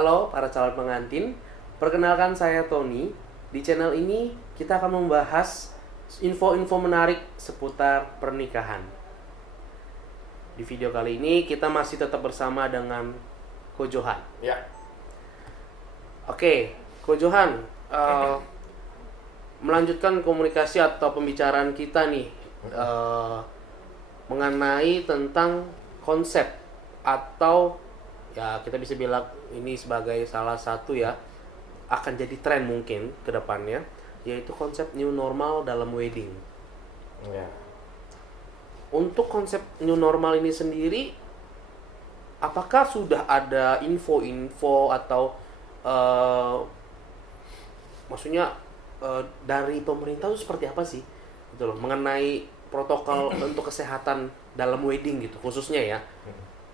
Halo para calon pengantin, perkenalkan saya Tony. Di channel ini kita akan membahas info-info menarik seputar pernikahan. Di video kali ini kita masih tetap bersama dengan Ko Johan. Ya. Oke, Ko Johan, melanjutkan komunikasi atau pembicaraan kita nih mengenai tentang konsep atau ya kita bisa bilang ini sebagai salah satu ya akan jadi tren mungkin ke depannya, yaitu konsep new normal dalam wedding. Ya. Untuk konsep new normal ini sendiri, apakah sudah ada info-info atau maksudnya dari pemerintah itu seperti apa sih gitu loh, mengenai protokol untuk kesehatan dalam wedding gitu khususnya ya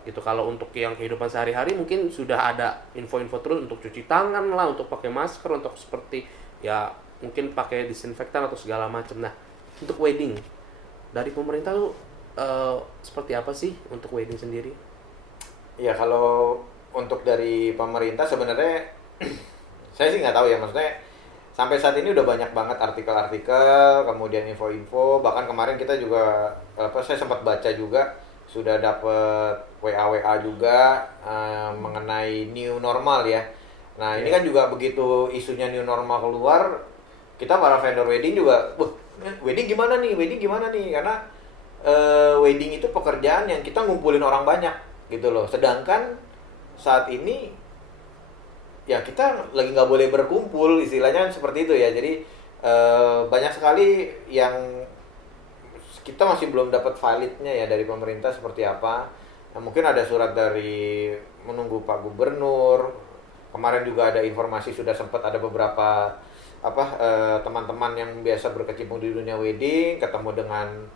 gitu. Kalau untuk yang kehidupan sehari-hari mungkin sudah ada info-info terus untuk cuci tangan lah, untuk pakai masker, untuk seperti ya mungkin pakai disinfektan atau segala macam. Nah, untuk wedding dari pemerintah tuh seperti apa sih untuk wedding sendiri? Ya, kalau untuk dari pemerintah sebenarnya saya sih nggak tahu ya, maksudnya sampai saat ini udah banyak banget artikel-artikel, kemudian info-info, bahkan kemarin kita juga saya sempat baca juga sudah dapet WA juga mengenai new normal ya. Nah, ini kan juga begitu isunya new normal keluar, kita para vendor wedding juga, wedding gimana nih? Wedding gimana nih? Karena wedding itu pekerjaan yang kita ngumpulin orang banyak gitu loh. Sedangkan saat ini ya kita lagi nggak boleh berkumpul, istilahnya seperti itu ya. Jadi banyak sekali yang kita masih belum dapat validnya ya dari pemerintah seperti apa. Nah, mungkin ada surat dari menunggu Pak Gubernur. Kemarin juga ada informasi sudah sempat ada beberapa teman-teman yang biasa berkecimpung di dunia wedding ketemu dengan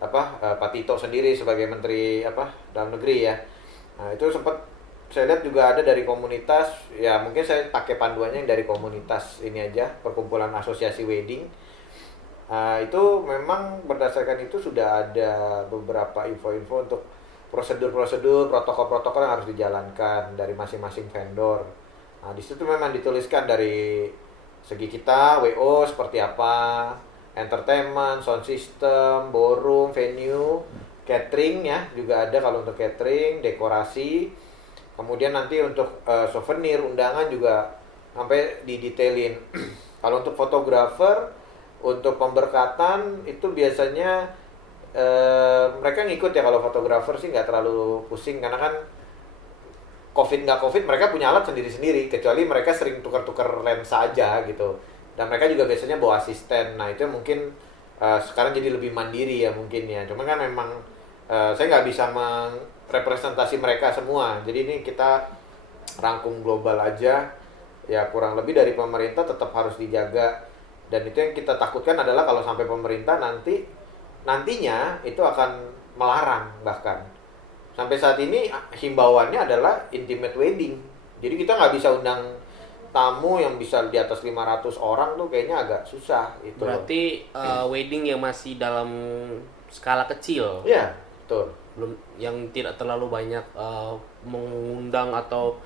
Pak Tito sendiri sebagai Menteri Dalam Negeri ya. Nah, itu sempat saya lihat juga ada dari komunitas, ya mungkin saya pakai panduannya yang dari komunitas ini aja, Perkumpulan Asosiasi Wedding. Itu memang berdasarkan itu sudah ada beberapa info-info untuk prosedur-prosedur, protokol-protokol yang harus dijalankan dari masing-masing vendor. Nah, di situ memang dituliskan dari segi kita, WO seperti apa, entertainment, sound system, ballroom, venue, catering ya, juga ada kalau untuk catering, dekorasi. Kemudian nanti untuk souvenir, undangan juga sampai didetailin. Kalau untuk fotografer, untuk pemberkatan itu biasanya mereka ngikut ya. Kalau fotografer sih nggak terlalu pusing karena kan COVID nggak COVID mereka punya alat sendiri-sendiri, kecuali mereka sering tukar-tukar lensa aja gitu. Dan mereka juga biasanya bawa asisten. Nah itu mungkin sekarang jadi lebih mandiri ya mungkin ya. Cuma kan memang saya nggak bisa merepresentasi mereka semua. Jadi ini kita rangkum global aja. Ya kurang lebih dari pemerintah tetap harus dijaga. Dan itu yang kita takutkan adalah kalau sampai pemerintah nantinya itu akan melarang bahkan. Sampai saat ini himbauannya adalah intimate wedding. Jadi kita nggak bisa undang tamu yang bisa di atas 500 orang tuh kayaknya agak susah itu. Berarti wedding yang masih dalam skala kecil. Iya, betul. Belum yang tidak terlalu banyak mengundang atau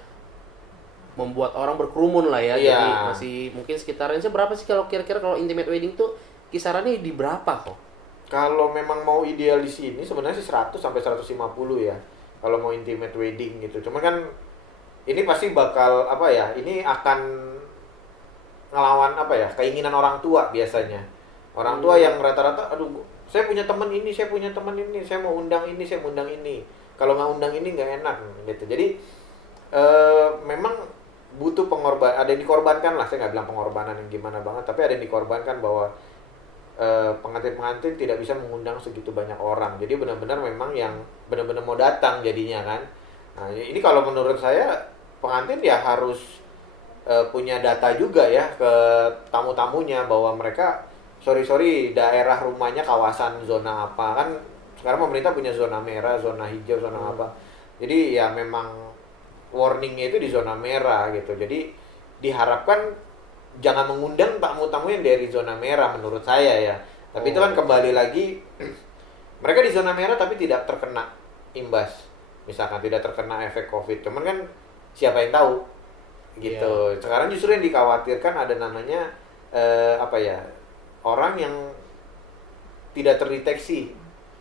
membuat orang berkerumun lah ya. Iya. Jadi masih mungkin sekitaran berapa sih kalau kira-kira kalau intimate wedding tuh kisarannya di berapa kok? Kalau memang mau ideal di sini sebenarnya sih 100 sampai 150 ya. Kalau mau intimate wedding gitu. Cuma kan ini pasti bakal ini akan ngelawan keinginan orang tua biasanya. Orang tua yang rata-rata saya punya teman ini, saya mau undang ini, saya mau undang ini. Kalau nggak undang ini nggak enak gitu. Jadi memang butuh pengorbanan, ada yang dikorbankan lah. Saya nggak bilang pengorbanan yang gimana banget, tapi ada yang dikorbankan bahwa pengantin-pengantin tidak bisa mengundang segitu banyak orang. Jadi benar-benar memang yang benar-benar mau datang jadinya kan. Nah, ini kalau menurut saya pengantin ya harus punya data juga ya ke tamu-tamunya bahwa mereka sorry daerah rumahnya kawasan zona apa. Kan sekarang pemerintah punya zona merah, zona hijau, zona apa. Jadi ya memang warningnya itu di zona merah gitu. Jadi diharapkan jangan mengundang tamu-tamu yang dari zona merah menurut saya ya. Tapi itu kan kembali lagi mereka di zona merah tapi tidak terkena imbas. Misalkan tidak terkena efek COVID. Cuman kan siapa yang tahu gitu. Sekarang justru yang dikhawatirkan ada namanya orang yang tidak terdeteksi.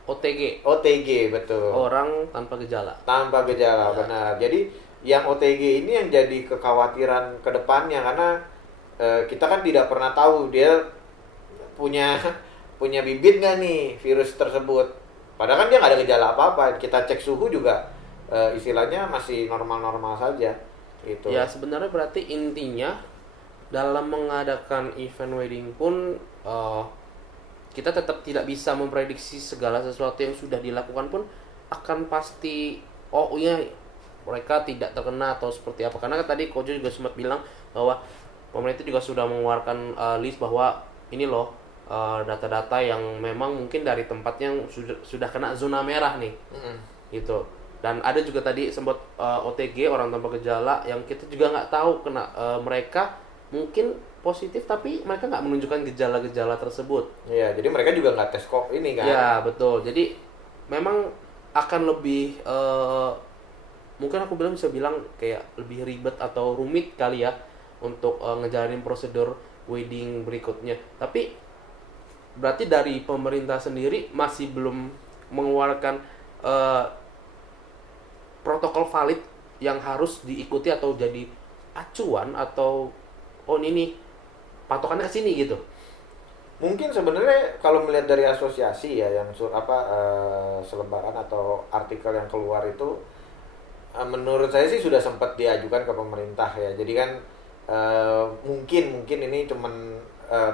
OTG betul. Orang tanpa gejala. Tanpa gejala, benar. Jadi yang OTG ini yang jadi kekhawatiran ke depannya karena kita kan tidak pernah tahu dia punya bibit nggak nih virus tersebut. Padahal kan dia nggak ada gejala apa-apa. Kita cek suhu juga istilahnya masih normal-normal saja. Gitu. Ya sebenarnya berarti intinya dalam mengadakan event wedding pun kita tetap tidak bisa memprediksi segala sesuatu yang sudah dilakukan pun akan pasti mereka tidak terkena atau seperti apa, karena tadi Kojo juga sempat bilang bahwa pemerintah juga sudah mengeluarkan list bahwa ini loh data-data yang memang mungkin dari tempatnya yang sudah kena zona merah nih gitu. Dan ada juga tadi sempat OTG orang tanpa gejala yang kita juga nggak tahu kena mereka mungkin positif tapi mereka nggak menunjukkan gejala-gejala tersebut. Iya, jadi mereka juga nggak tes kok ini kan. Iya, betul. Jadi memang akan lebih mungkin aku bisa bilang kayak lebih ribet atau rumit kali ya untuk ngejalanin prosedur wedding berikutnya. Tapi berarti dari pemerintah sendiri masih belum mengeluarkan protokol valid yang harus diikuti atau jadi acuan atau ini patokannya ke sini gitu. Mungkin sebenarnya kalau melihat dari asosiasi ya yang selebaran atau artikel yang keluar itu menurut saya sih sudah sempat diajukan ke pemerintah ya. Jadi kan mungkin ini cuman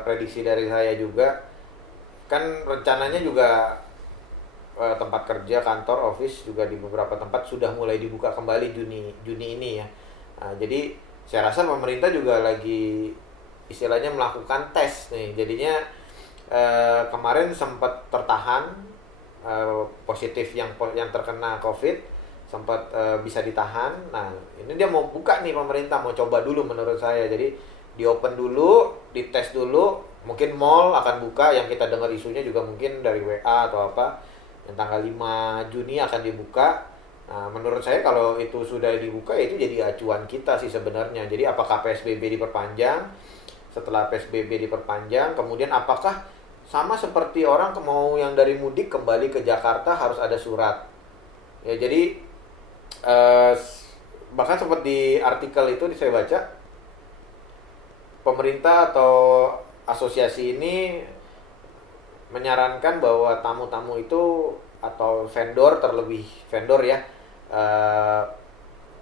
prediksi dari saya juga. Kan rencananya juga tempat kerja, kantor, office juga di beberapa tempat sudah mulai dibuka kembali Juni ini ya. Nah, jadi saya rasa pemerintah juga lagi istilahnya melakukan tes nih. Jadinya kemarin sempat tertahan positif yang terkena COVID sempat bisa ditahan. Nah, ini dia mau buka nih pemerintah, mau coba dulu menurut saya. Jadi di open dulu, dites dulu. Mungkin mall akan buka, yang kita dengar isunya juga mungkin dari WA atau apa. Yang tanggal 5 Juni akan dibuka. Nah, menurut saya kalau itu sudah dibuka itu jadi acuan kita sih sebenarnya. Jadi apakah PSBB diperpanjang? Setelah PSBB diperpanjang, kemudian apakah sama seperti orang mau yang dari mudik kembali ke Jakarta harus ada surat? Ya, jadi bahkan sempat di artikel itu saya baca pemerintah atau asosiasi ini menyarankan bahwa tamu-tamu itu atau vendor ya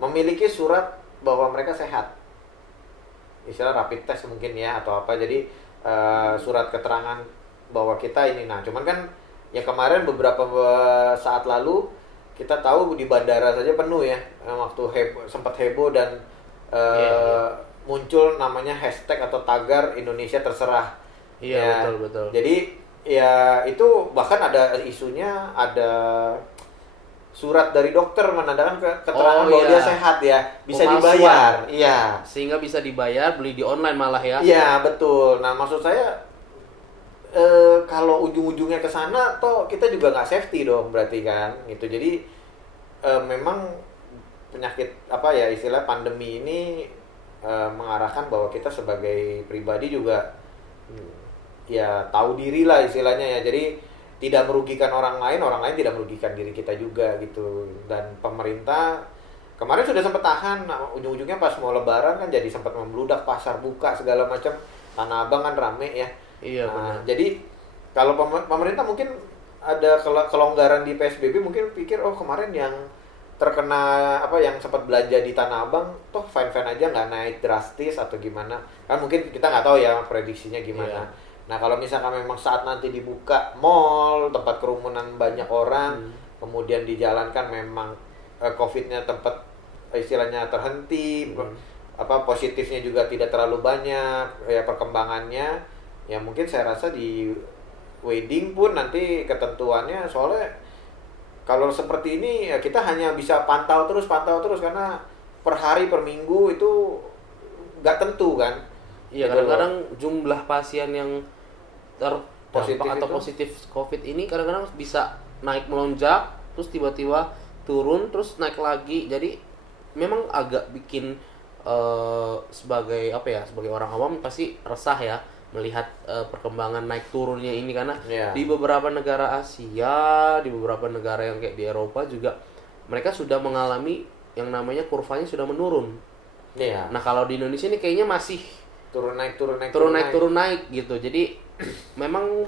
memiliki surat bahwa mereka sehat, istilah rapid test mungkin ya atau apa. Jadi surat keterangan bahwa kita ini. Nah, cuman kan yang kemarin beberapa saat lalu kita tahu di bandara saja penuh ya, waktu sempat heboh dan muncul namanya hashtag atau tagar Indonesia terserah. Iya, ya, betul. Jadi ya itu bahkan ada isunya, ada surat dari dokter menandakan keterangan bahwa dia sehat ya, bisa dibayar. Iya. Sehingga bisa dibayar, beli di online malah ya. Iya, betul. Nah, maksud saya kalau ujung-ujungnya ke sana toh kita juga nggak safety dong berarti kan gitu. Jadi memang penyakit istilah pandemi ini mengarahkan bahwa kita sebagai pribadi juga ya tahu diri lah istilahnya ya. Jadi tidak merugikan orang lain tidak merugikan diri kita juga gitu. Dan pemerintah kemarin sudah sempat tahan, ujung-ujungnya pas mau lebaran kan jadi sempat membludak, pasar buka segala macam, Tanah Abang kan rame ya. Iya, benar. Jadi kalau pemerintah mungkin ada kelonggaran di PSBB, mungkin pikir kemarin yang terkena yang sempat belanja di Tanah Abang toh fine-fine aja, nggak naik drastis atau gimana. Kan mungkin kita nggak tahu ya prediksinya gimana. Iya. Nah, kalau misalkan memang saat nanti dibuka mall, tempat kerumunan banyak orang, kemudian dijalankan memang COVID-nya tempat istilahnya terhenti, positifnya juga tidak terlalu banyak ya perkembangannya, ya mungkin saya rasa di wedding pun nanti ketentuannya, soalnya kalau seperti ini ya kita hanya bisa pantau terus karena per hari per minggu itu nggak tentu kan. Iya, kadang-kadang jumlah pasien yang terdampak atau positif COVID ini kadang-kadang bisa naik melonjak, terus tiba-tiba turun, terus naik lagi. Jadi memang agak bikin sebagai apa ya, sebagai orang awam pasti resah ya melihat perkembangan naik turunnya ini, karena Iya. di beberapa negara Asia, di beberapa negara yang kayak di Eropa juga mereka sudah mengalami yang namanya kurvanya sudah menurun. Iya. Nah kalau di Indonesia ini kayaknya masih Turun naik turun naik gitu. Jadi memang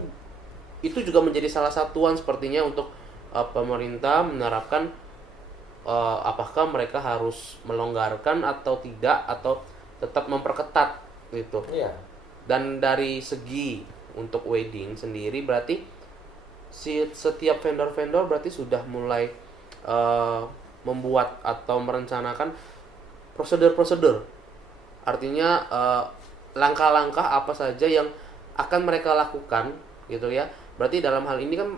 itu juga menjadi salah satuan sepertinya untuk pemerintah menerapkan apakah mereka harus melonggarkan atau tidak, atau tetap memperketat gitu. Iya. Dan dari segi untuk wedding sendiri berarti setiap vendor-vendor berarti sudah mulai membuat atau merencanakan prosedur-prosedur. Artinya langkah-langkah apa saja yang akan mereka lakukan gitu ya. Berarti dalam hal ini kan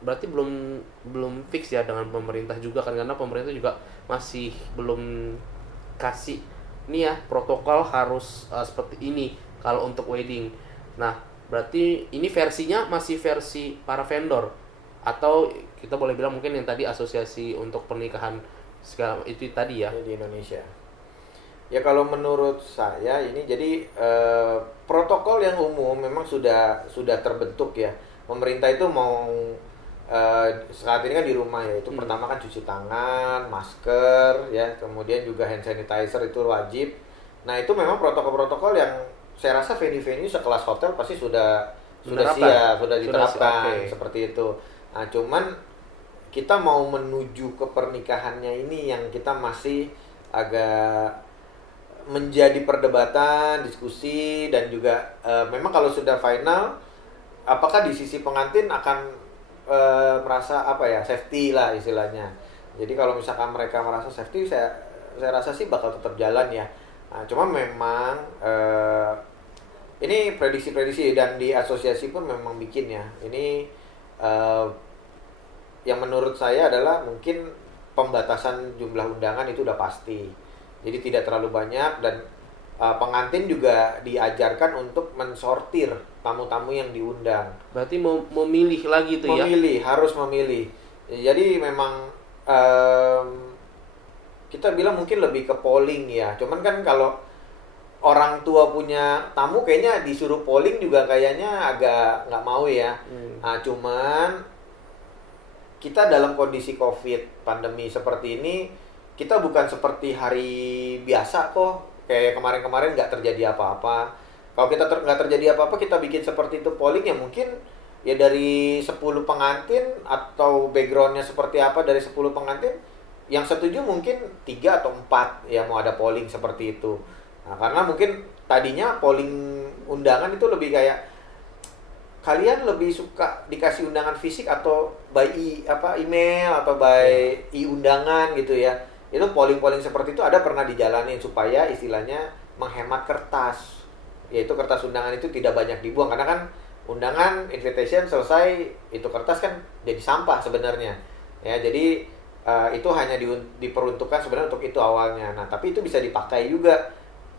berarti belum fix ya dengan pemerintah juga kan, karena pemerintah juga masih belum kasih nih ya protokol harus seperti ini kalau untuk wedding. Nah, berarti ini versinya masih versi para vendor, atau kita boleh bilang mungkin yang tadi asosiasi untuk pernikahan segala itu tadi ya. Di Indonesia. Ya kalau menurut saya ini jadi protokol yang umum memang sudah terbentuk ya. Pemerintah itu mau saat ini kan di rumah ya, itu pertama kan cuci tangan, masker ya, kemudian juga hand sanitizer itu wajib. Nah, itu memang protokol-protokol yang saya rasa venue-venue sekelas hotel pasti sudah siap, sudah diterapkan seperti itu. Nah, cuman kita mau menuju ke pernikahannya ini yang kita masih agak menjadi perdebatan, diskusi, dan juga memang kalau sudah final, apakah di sisi pengantin akan merasa apa ya, safety lah istilahnya. Jadi kalau misalkan mereka merasa safety, saya rasa sih bakal tetap jalan ya. Nah, cuma memang ini prediksi-prediksi dan di asosiasi pun memang bikin ya. Ini yang menurut saya adalah mungkin pembatasan jumlah undangan itu udah pasti. Jadi tidak terlalu banyak, dan pengantin juga diajarkan untuk mensortir tamu-tamu yang diundang. Berarti memilih lagi tuh ya? Memilih, harus memilih. Jadi memang kita bilang mungkin lebih ke polling ya. Cuman kan kalau orang tua punya tamu kayaknya disuruh polling juga kayaknya agak nggak mau ya. Nah, cuman kita dalam kondisi COVID pandemi seperti ini, kita bukan seperti hari biasa kok. Kayak kemarin-kemarin nggak terjadi apa-apa. Kalau kita nggak terjadi apa-apa, kita bikin seperti itu polling ya mungkin ya dari 10 pengantin atau backgroundnya seperti apa dari 10 pengantin, yang setuju mungkin 3 atau 4 ya mau ada polling seperti itu. Nah, karena mungkin tadinya polling undangan itu lebih kayak kalian lebih suka dikasih undangan fisik atau by email atau by e-undangan gitu ya. Itu polling-polling seperti itu ada pernah dijalanin supaya istilahnya menghemat kertas. Yaitu kertas undangan itu tidak banyak dibuang, karena kan undangan invitation selesai itu kertas kan jadi sampah sebenarnya. Ya, jadi itu hanya diperuntukkan sebenarnya untuk itu awalnya. Nah, tapi itu bisa dipakai juga.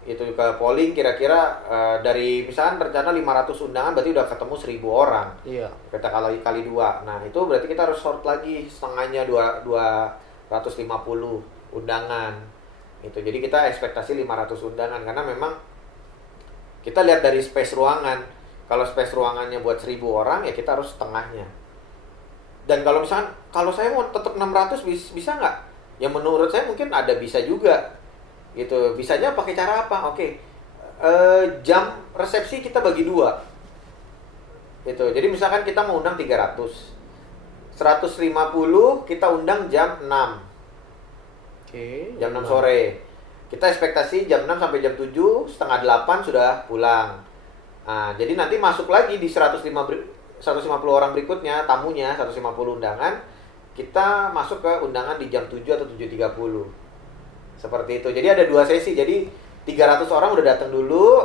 Itu ke polling kira-kira dari misalkan rencana 500 undangan berarti udah ketemu 1000 orang. Iya. Kita kali 2. Nah, itu berarti kita harus sort lagi setengahnya 250 undangan. Itu. Jadi kita ekspektasi 500 undangan karena memang kita lihat dari space ruangan. Kalau space ruangannya buat 1000 orang ya kita harus setengahnya. Dan kalau misalkan kalau saya mau tetap 600 bisa nggak? Ya menurut saya mungkin ada bisa juga. Gitu. Bisanya pakai cara apa? Oke. Jam resepsi kita bagi 2. Gitu. Jadi misalkan kita mau undang 300. 150 kita undang jam 6. Oke. Jam 6 sore. Kita ekspektasi jam 6 sampai jam 7, setengah 8 sudah pulang. Nah, jadi nanti masuk lagi di 150 orang berikutnya, tamunya 150 undangan, kita masuk ke undangan di jam 7 atau 7.30. Seperti itu. Jadi ada 2 sesi. Jadi 300 orang udah datang dulu.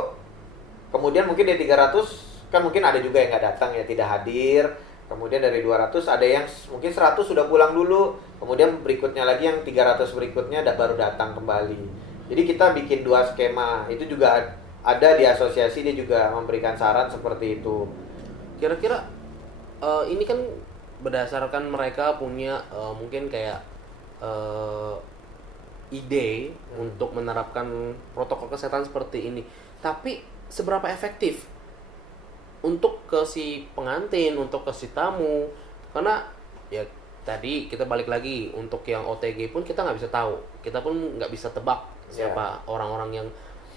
Kemudian mungkin dari 300 kan mungkin ada juga yang nggak datang ya, tidak hadir. Kemudian dari 200 ada yang mungkin 100 sudah pulang dulu. Kemudian berikutnya lagi yang 300 berikutnya baru datang kembali. Jadi kita bikin 2 skema. Itu juga ada di asosiasi, dia juga memberikan saran seperti itu. Kira-kira ini kan berdasarkan mereka punya mungkin kayak ide untuk menerapkan protokol kesehatan seperti ini. Tapi seberapa efektif untuk ke si pengantin, untuk ke si tamu? Karena ya tadi kita balik lagi, untuk yang OTG pun kita nggak bisa tahu, kita pun nggak bisa tebak siapa orang-orang yang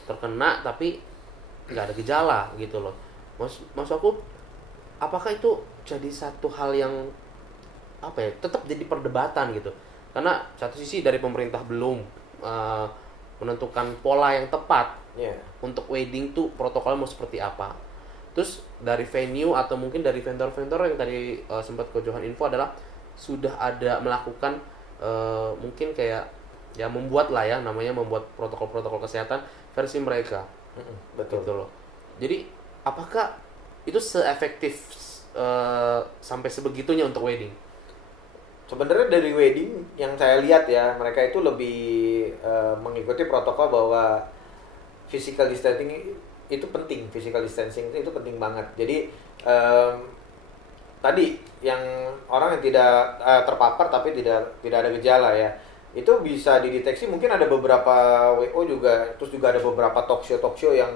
terkena tapi nggak ada gejala gitu loh. Maksud aku, apakah itu jadi satu hal yang apa ya, tetap jadi perdebatan gitu? Karena satu sisi dari pemerintah belum menentukan pola yang tepat untuk wedding tuh protokolnya mau seperti apa. Terus dari venue atau mungkin dari vendor-vendor yang tadi sempat Ko Johan info adalah sudah ada melakukan mungkin kayak ya membuat lah ya, namanya membuat protokol-protokol kesehatan versi mereka. Betul. Gitu loh. Jadi apakah itu seefektif sampai sebegitunya untuk wedding? Sebenarnya dari wedding yang saya lihat ya, mereka itu lebih mengikuti protokol bahwa physical distancing itu penting. Physical distancing itu penting banget. Jadi tadi yang orang yang tidak terpapar tapi tidak ada gejala ya, itu bisa dideteksi. Mungkin ada beberapa WO juga, terus juga ada beberapa talk show yang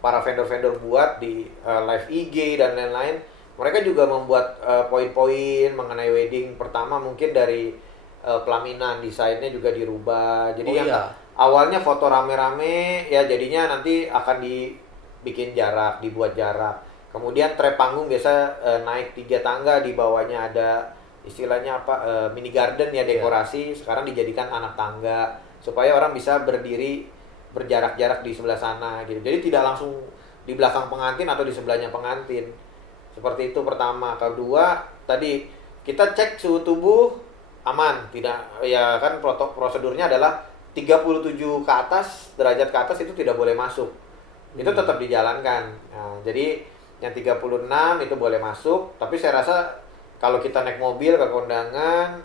para vendor-vendor buat di live IG dan lain-lain. Mereka juga membuat poin-poin mengenai wedding. Pertama mungkin dari pelaminan, desainnya juga dirubah. Jadi awalnya foto rame-rame ya, jadinya nanti akan dibikin jarak, dibuat jarak. Kemudian trap panggung biasa naik 3 tangga, di bawahnya ada istilahnya mini garden ya, dekorasi. Sekarang dijadikan anak tangga supaya orang bisa berdiri berjarak-jarak di sebelah sana gitu. Jadi tidak langsung di belakang pengantin atau di sebelahnya pengantin. Seperti itu pertama. Kedua, tadi kita cek suhu tubuh aman, tidak ya kan, prosedurnya adalah 37 ke atas, derajat ke atas itu tidak boleh masuk. Itu tetap dijalankan. Nah, jadi yang 36 itu boleh masuk, tapi saya rasa kalau kita naik mobil ke kondangan,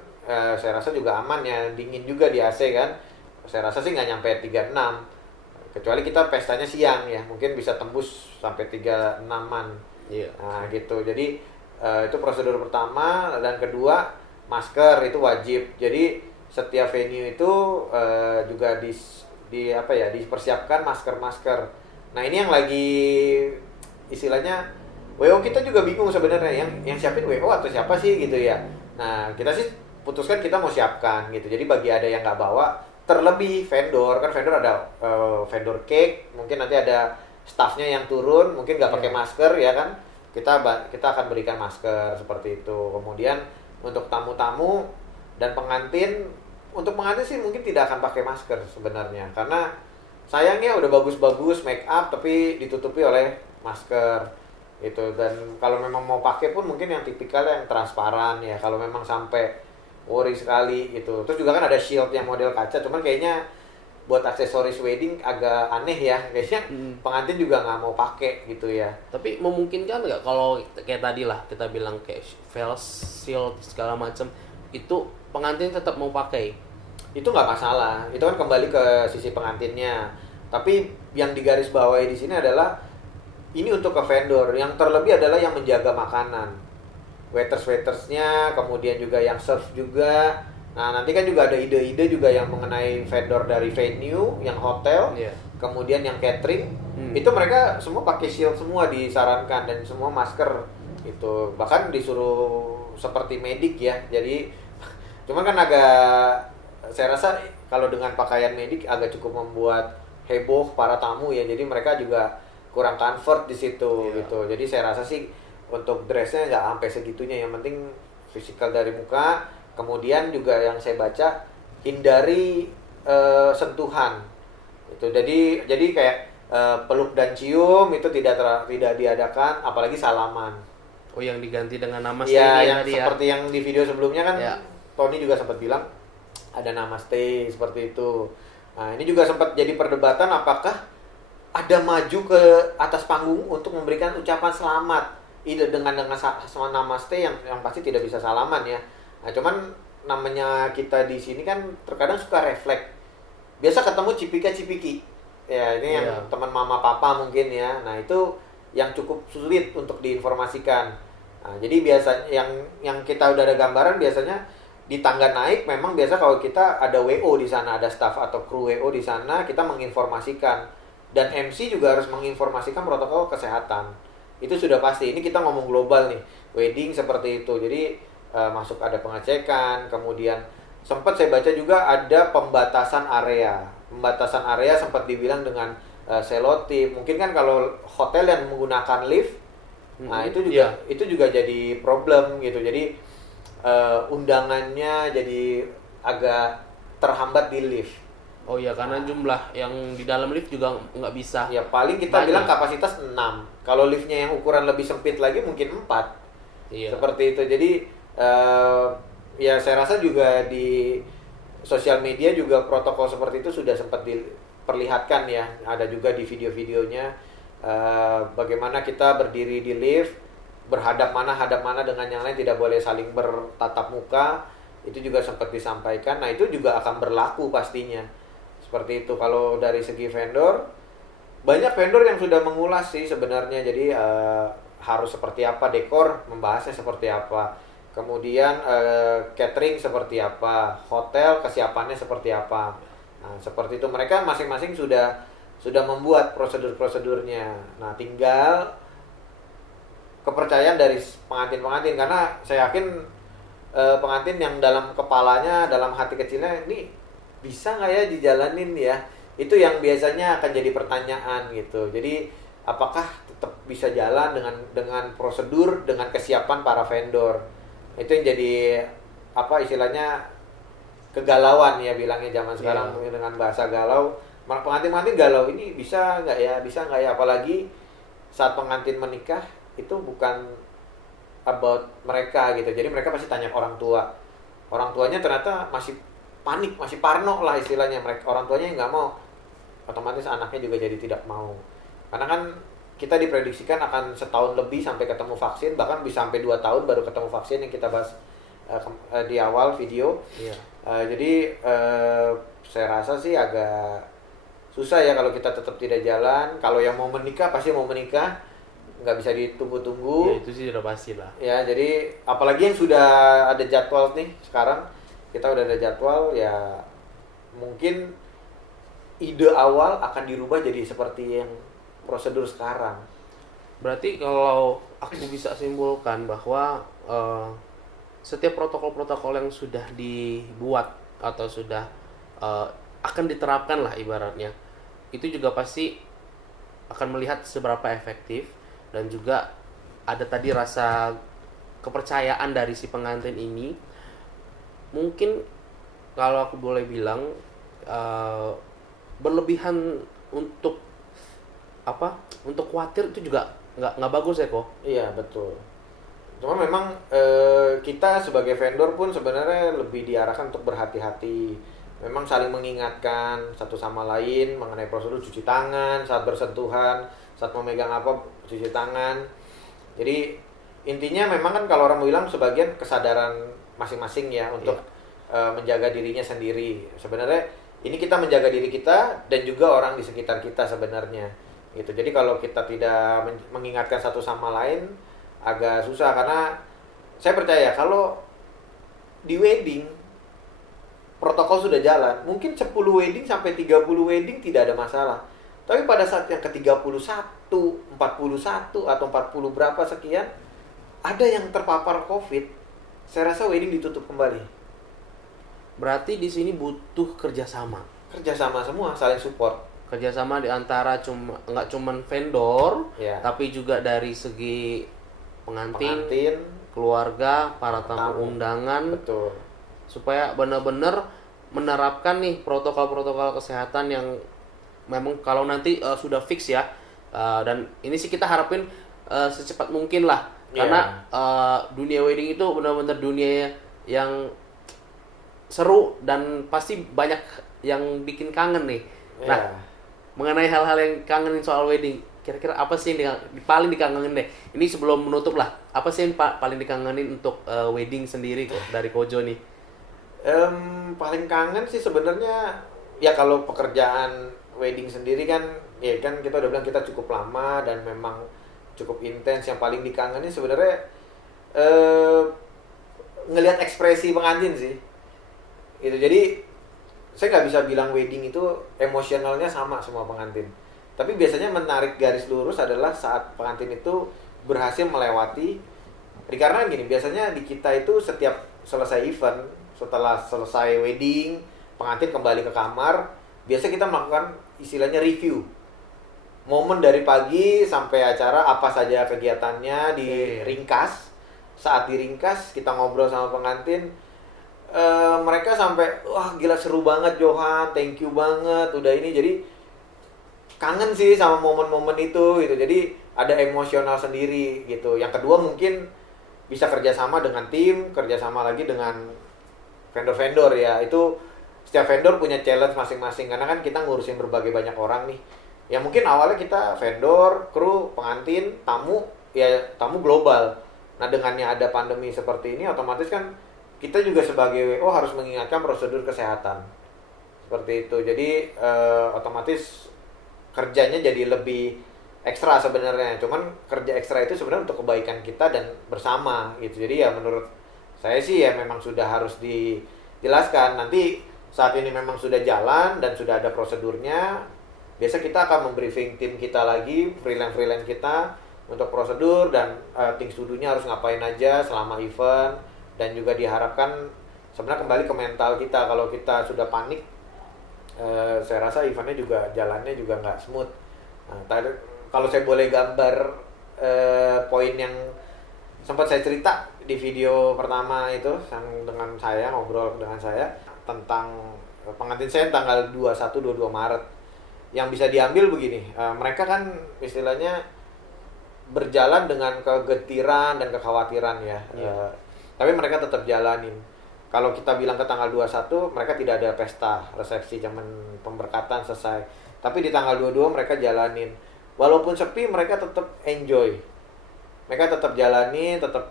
saya rasa juga aman ya, dingin juga di AC kan. Saya rasa sih nggak nyampe 36. Kecuali kita pestanya siang ya, mungkin bisa tembus sampai 36-an. Nah gitu. Jadi itu prosedur pertama. Dan kedua, masker itu wajib. Jadi setiap venue itu juga dipersiapkan masker. Nah ini yang lagi istilahnya WO kita juga bingung sebenarnya, yang siapin WO atau siapa sih gitu ya. Nah kita sih putuskan kita mau siapkan gitu. Jadi bagi ada yang nggak bawa, terlebih vendor, kan vendor ada vendor cake, mungkin nanti ada staffnya yang turun, mungkin nggak pakai masker ya kan, kita akan berikan masker seperti itu. Kemudian untuk tamu-tamu dan pengantin, untuk pengantin sih mungkin tidak akan pakai masker sebenarnya, karena sayangnya udah bagus-bagus make up tapi ditutupi oleh masker gitu. Dan kalau memang mau pakai pun mungkin yang tipikal yang transparan ya, kalau memang sampai worry sekali gitu. Terus juga kan ada shield yang model kaca, cuman kayaknya buat aksesoris wedding agak aneh ya, kayaknya pengantin juga nggak mau pakai gitu ya. Tapi memungkinkan nggak kalau kayak tadi lah kita bilang kayak face shield segala macam, itu pengantin tetap mau pakai? Itu nggak masalah, itu kan kembali ke sisi pengantinnya. Tapi yang digaris bawahi di sini adalah ini untuk ke vendor, yang terlebih adalah yang menjaga makanan, waitersnya, kemudian juga yang serve juga. Nah nanti kan juga ada ide-ide juga yang mengenai vendor dari venue, yang hotel, kemudian yang catering, itu mereka semua pakai shield semua disarankan, dan semua masker itu, bahkan disuruh seperti medik ya. Jadi cuman kan agak, saya rasa kalau dengan pakaian medik agak cukup membuat heboh para tamu ya, jadi mereka juga kurang comfort di situ gitu. Jadi saya rasa sih untuk dressnya nggak sampai segitunya, yang penting fisikal dari muka. Kemudian juga yang saya baca, hindari sentuhan itu. Jadi kayak peluk dan cium itu tidak diadakan, apalagi salaman. Oh, yang diganti dengan namaste ya, yang seperti yang di video sebelumnya kan, Tony juga sempat bilang ada namaste seperti itu. Nah ini juga sempat jadi perdebatan, apakah ada maju ke atas panggung untuk memberikan ucapan selamat dengan sama namaste yang pasti tidak bisa salaman ya. Nah cuman namanya kita di sini kan terkadang suka refleks, biasa ketemu cipika-cipiki ya, ini yang teman mama papa mungkin ya. Nah itu yang cukup sulit untuk diinformasikan. Nah jadi biasanya yang kita udah ada gambaran, biasanya di tangga naik memang biasa kalau kita ada WO di sana, ada staff atau kru WO di sana, kita menginformasikan, dan MC juga harus menginformasikan protokol kesehatan. Itu sudah pasti. Ini kita ngomong global nih, wedding seperti itu. Jadi masuk ada pengecekan, kemudian sempat saya baca juga ada pembatasan area. Pembatasan area sempat dibilang dengan selotip. Mungkin kan kalau hotel yang menggunakan lift, nah itu juga jadi problem gitu. Jadi undangannya jadi agak terhambat di lift. Oh iya, karena jumlah yang di dalam lift juga nggak bisa. Ya paling kita bilang kapasitas 6. Kalau liftnya yang ukuran lebih sempit lagi mungkin 4. Iya. Seperti itu. Jadi ya saya rasa juga di sosial media juga protokol seperti itu sudah sempat diperlihatkan ya. Ada juga di video-videonya bagaimana kita berdiri di lift, hadap mana dengan yang lain, tidak boleh saling bertatap muka. Itu juga sempat disampaikan. Nah, itu juga akan berlaku pastinya. Seperti itu. Kalau dari segi vendor, banyak vendor yang sudah mengulas sih sebenarnya. Jadi harus seperti apa, dekor membahasnya seperti apa, kemudian catering seperti apa, hotel kesiapannya seperti apa. Nah, seperti itu. Mereka masing-masing sudah membuat prosedur-prosedurnya. Nah, tinggal kepercayaan dari pengantin-pengantin, karena saya yakin pengantin yang dalam kepalanya, dalam hati kecilnya, ini bisa nggak ya dijalanin ya, itu yang biasanya akan jadi pertanyaan gitu. Jadi apakah tetap bisa jalan dengan prosedur, dengan kesiapan para vendor. Itu yang jadi apa istilahnya kegalauan ya bilangnya zaman sekarang, dengan bahasa galau. Pengantin-pengantin galau, ini bisa nggak ya, apalagi saat pengantin menikah itu bukan about mereka gitu. Jadi mereka pasti tanya orang tua. Orang tuanya ternyata masih panik, masih parno lah istilahnya. Orang tuanya nggak mau, otomatis anaknya juga jadi tidak mau. Karena kan kita diprediksikan akan setahun lebih sampai ketemu vaksin, bahkan bisa sampai 2 tahun baru ketemu vaksin yang kita bahas di awal video. Iya. Jadi saya rasa sih agak susah ya kalau kita tetap tidak jalan. Kalau yang mau menikah pasti mau menikah, nggak bisa ditunggu-tunggu. Ya, itu sih udah pasti lah. Ya, jadi apalagi yang sudah ada jadwal nih sekarang, kita udah ada jadwal ya, mungkin ide awal akan dirubah jadi seperti yang prosedur sekarang. Berarti kalau aku bisa simpulkan bahwa setiap protokol-protokol yang sudah dibuat atau sudah akan diterapkan lah ibaratnya, itu juga pasti akan melihat seberapa efektif. Dan juga ada tadi rasa kepercayaan dari si pengantin ini. Mungkin kalau aku boleh bilang berlebihan untuk khawatir itu juga nggak bagus ya kok. Iya betul. Cuma memang kita sebagai vendor pun sebenarnya lebih diarahkan untuk berhati-hati. Memang saling mengingatkan satu sama lain mengenai prosedur cuci tangan saat bersentuhan, saat memegang apa cuci tangan. Jadi intinya memang kan kalau orang bilang sebagian kesadaran masing-masing ya untuk menjaga dirinya sendiri. Sebenarnya ini kita menjaga diri kita dan juga orang di sekitar kita sebenarnya gitu. Jadi kalau kita tidak mengingatkan satu sama lain agak susah, karena saya percaya kalau di wedding protokol sudah jalan, mungkin 10 wedding sampai 30 wedding tidak ada masalah. Tapi pada saat yang ke-31, 41 atau 40 berapa sekian, ada yang terpapar COVID, saya rasa wedding ditutup kembali. Berarti di sini butuh kerjasama. Kerjasama semua, saling support. Kerjasama di antara nggak cuman vendor, ya, tapi juga dari segi pengantin, keluarga, para tamu undangan. Betul. Supaya benar-benar menerapkan nih protokol-protokol kesehatan yang memang kalau nanti sudah fix ya, dan ini sih kita harapin secepat mungkin lah, karena dunia wedding itu benar-benar dunia yang seru dan pasti banyak yang bikin kangen nih. Nah, mengenai hal-hal yang kangenin soal wedding, kira-kira apa sih yang paling dikangenin deh? Ini sebelum menutup lah, apa sih yang paling dikangenin untuk wedding sendiri dari Kojo nih? Paling kangen sih sebenarnya ya kalau pekerjaan wedding sendiri kan, ya kan kita udah bilang kita cukup lama dan memang cukup intens. Yang paling dikangenin sebenarnya ngelihat ekspresi pengantin sih. Itu jadi saya nggak bisa bilang wedding itu emosionalnya sama semua pengantin. Tapi biasanya menarik garis lurus adalah saat pengantin itu berhasil melewati. Karena gini, biasanya di kita itu setiap selesai event, setelah selesai wedding, pengantin kembali ke kamar, biasa kita melakukan istilahnya review. Momen dari pagi sampai acara, apa saja kegiatannya, diringkas. Saat diringkas, kita ngobrol sama pengantin, mereka sampai, wah gila seru banget Johan, thank you banget, udah ini. Jadi kangen sih sama momen-momen itu gitu. Jadi ada emosional sendiri gitu. Yang kedua mungkin bisa kerjasama dengan tim, kerjasama lagi dengan vendor-vendor ya. Itu setiap vendor punya challenge masing-masing, karena kan kita ngurusin berbagai banyak orang nih. Ya mungkin awalnya kita vendor, kru, pengantin, tamu, ya tamu global. Nah dengannya ada pandemi seperti ini, otomatis kan kita juga sebagai WO harus mengingatkan prosedur kesehatan. Seperti itu. Jadi otomatis kerjanya jadi lebih ekstra sebenarnya. Cuman kerja ekstra itu sebenarnya untuk kebaikan kita dan bersama gitu. Jadi ya menurut saya sih ya memang sudah harus dijelaskan. Nanti saat ini memang sudah jalan dan sudah ada prosedurnya. Biasa kita akan membriefing tim kita lagi, freelance kita untuk prosedur dan things to do-nya harus ngapain aja selama event. Dan juga diharapkan sebenarnya kembali ke mental kita. Kalau kita sudah panik, saya rasa eventnya juga jalannya juga nggak smooth. Nah, kalau saya boleh gambar poin yang sempat saya cerita di video pertama itu yang dengan saya ngobrol dengan saya tentang pengantin saya tanggal 21-22 Maret. Yang bisa diambil begini, mereka kan istilahnya berjalan dengan kegetiran dan kekhawatiran ya. Tapi mereka tetap jalanin. Kalau kita bilang ke tanggal 21, mereka tidak ada pesta, resepsi, cuman pemberkatan selesai. Tapi di tanggal 22 mereka jalanin. Walaupun sepi, mereka tetap enjoy. Mereka tetap jalani, tetap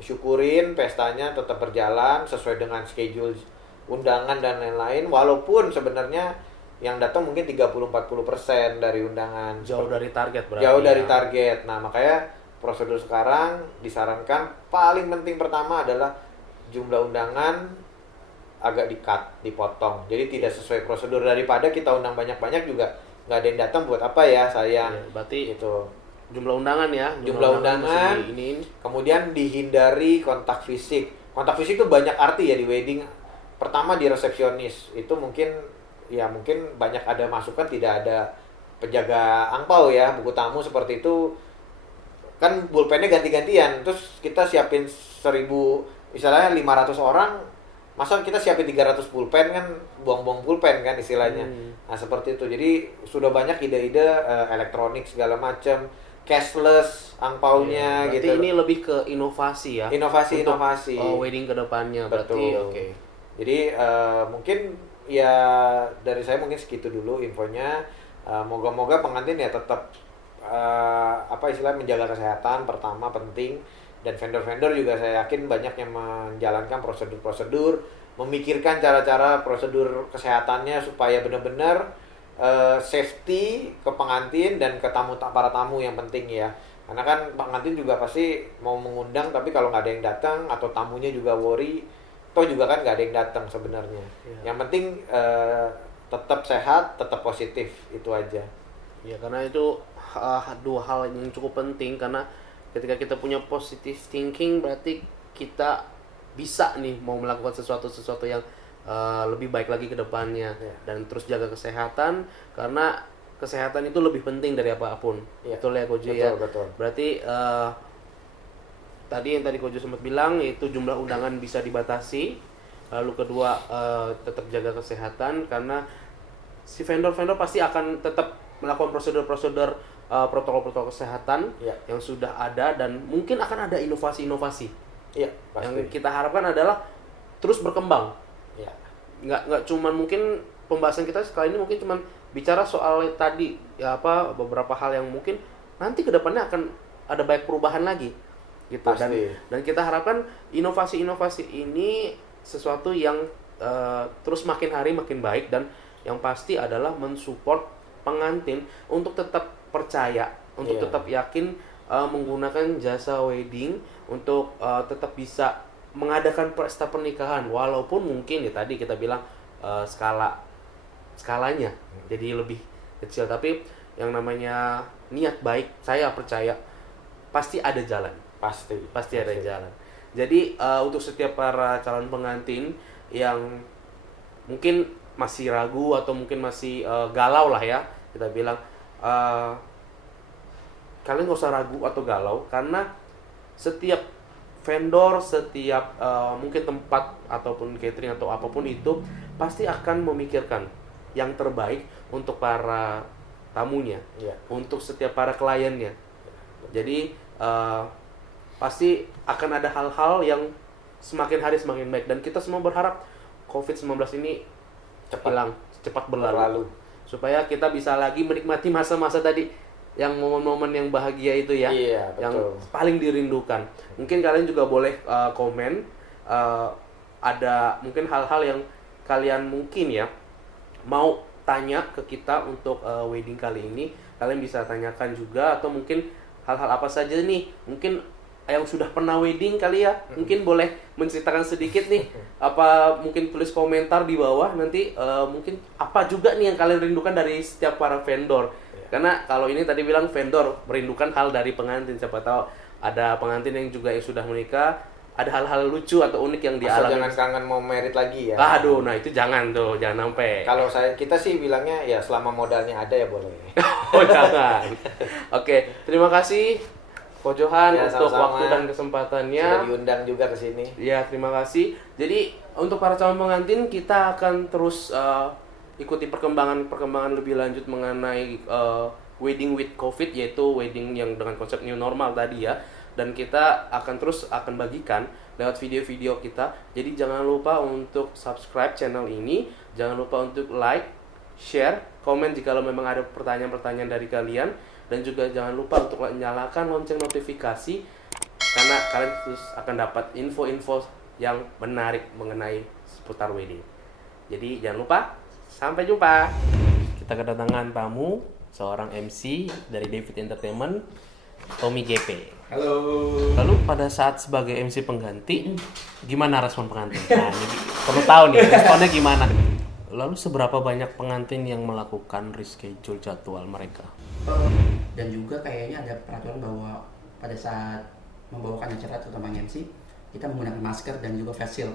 syukurin pestanya, tetap berjalan sesuai dengan schedule undangan dan lain-lain. Walaupun sebenarnya yang datang mungkin 30-40% dari undangan. Jauh dari target berarti. Jauh dari target. Nah, makanya prosedur sekarang disarankan paling penting pertama adalah jumlah undangan agak di-cut, dipotong. Jadi tidak sesuai prosedur. Daripada kita undang banyak-banyak juga nggak ada yang datang, buat apa ya sayang. Ya, berarti itu jumlah undangan ya. Jumlah undangan. Kemudian dihindari kontak fisik. Kontak fisik itu banyak arti ya di wedding. Pertama di resepsionis. Itu mungkin banyak ada masukan, tidak ada penjaga angpau ya, buku tamu seperti itu. Kan pulpennya ganti-gantian, terus kita siapin 1000, misalnya 500 orang, masa kita siapin 300 pulpen kan, buang-buang pulpen kan istilahnya. Nah seperti itu, jadi sudah banyak ide-ide elektronik segala macam, cashless angpaunya berarti gitu. Ini lebih ke inovasi ya. Inovasi. Wedding kedepannya berarti. Oke. Jadi mungkin ya dari saya mungkin segitu dulu infonya. Moga-moga pengantin ya tetap menjaga kesehatan pertama penting, dan vendor-vendor juga saya yakin banyak yang menjalankan prosedur-prosedur, memikirkan cara-cara prosedur kesehatannya supaya benar-benar safety ke pengantin dan ke para tamu yang penting ya. Karena kan pengantin juga pasti mau mengundang, tapi kalau nggak ada yang datang atau tamunya juga worry, toh juga kan nggak ada yang datang sebenarnya. Yang penting tetap sehat, tetap positif, itu aja. Ya karena itu dua hal yang cukup penting, karena ketika kita punya positive thinking berarti kita bisa nih mau melakukan sesuatu yang lebih baik lagi ke depannya. Dan terus jaga kesehatan, karena kesehatan itu lebih penting dari apapun. Betul ya Koji ya. Betul. Berarti tadi Koji sempat bilang yaitu jumlah undangan bisa dibatasi. Lalu kedua tetap jaga kesehatan, karena si vendor-vendor pasti akan tetap melakukan prosedur-prosedur protokol-protokol kesehatan yang sudah ada, dan mungkin akan ada inovasi-inovasi. Pasti. Yang kita harapkan adalah terus berkembang. Nggak cuman mungkin pembahasan kita sekali ini mungkin cuman bicara soal tadi beberapa hal yang mungkin nanti kedepannya akan ada banyak perubahan lagi gitu. Dan kita harapkan inovasi-inovasi ini sesuatu yang terus makin hari makin baik, dan yang pasti adalah mensupport pengantin untuk tetap percaya, untuk tetap yakin menggunakan jasa wedding, untuk tetap bisa mengadakan pesta pernikahan, walaupun mungkin ya tadi kita bilang skalanya jadi lebih kecil, tapi yang namanya niat baik, saya percaya pasti ada jalan. Pasti ada jalan. Jadi untuk setiap para calon pengantin yang mungkin masih ragu atau mungkin masih galau lah ya, kita bilang kalian gak usah ragu atau galau, karena setiap vendor, setiap mungkin tempat ataupun catering atau apapun itu pasti akan memikirkan yang terbaik untuk para tamunya, untuk setiap para kliennya. Jadi pasti akan ada hal-hal yang semakin hari semakin baik, dan kita semua berharap COVID-19 ini cepat berlalu, supaya kita bisa lagi menikmati masa-masa tadi, yang momen-momen yang bahagia itu ya, yang paling dirindukan. Mungkin kalian juga boleh komen, ada mungkin hal-hal yang kalian mungkin ya mau tanya ke kita untuk wedding kali ini. Kalian bisa tanyakan juga, atau mungkin hal-hal apa saja nih, mungkin yang sudah pernah wedding kali ya, mungkin boleh menceritakan sedikit nih, apa mungkin tulis komentar di bawah nanti, mungkin apa juga nih yang kalian rindukan dari setiap para vendor. Karena kalau ini tadi bilang vendor merindukan hal dari pengantin, siapa tahu ada pengantin yang juga yang sudah menikah, ada hal-hal lucu atau unik yang dialami. Jangan kangen mau merit lagi ya. Aduh, nah itu jangan sampai. Kalau kita sih bilangnya ya selama modalnya ada ya boleh. Oh jangan. Oke, terima kasih Ko Johan ya, untuk sama-sama. waktu dan kesempatannya. Sudah diundang juga ke sini. Ya, terima kasih. Jadi untuk para calon pengantin, kita akan terus ikuti perkembangan lebih lanjut mengenai wedding with COVID, yaitu wedding yang dengan konsep new normal tadi ya. Dan kita akan bagikan lewat video-video kita. Jadi jangan lupa untuk subscribe channel ini, jangan lupa untuk like, share, komen jika memang ada pertanyaan-pertanyaan dari kalian. Dan juga jangan lupa untuk nyalakan lonceng notifikasi, karena kalian terus akan dapat info-info yang menarik mengenai seputar wedding. Jadi jangan lupa, sampai jumpa. Kita kedatangan tamu, seorang MC dari David Entertainment, Tommy GP. Halo. Lalu pada saat sebagai MC pengganti, gimana respon pengantin? Nah, ini perlu tahu nih, responnya gimana? Lalu seberapa banyak pengantin yang melakukan reschedule jadwal mereka? Dan juga kayaknya ada peraturan bahwa pada saat membawakan acara terutama MC, kita menggunakan masker dan juga face shield.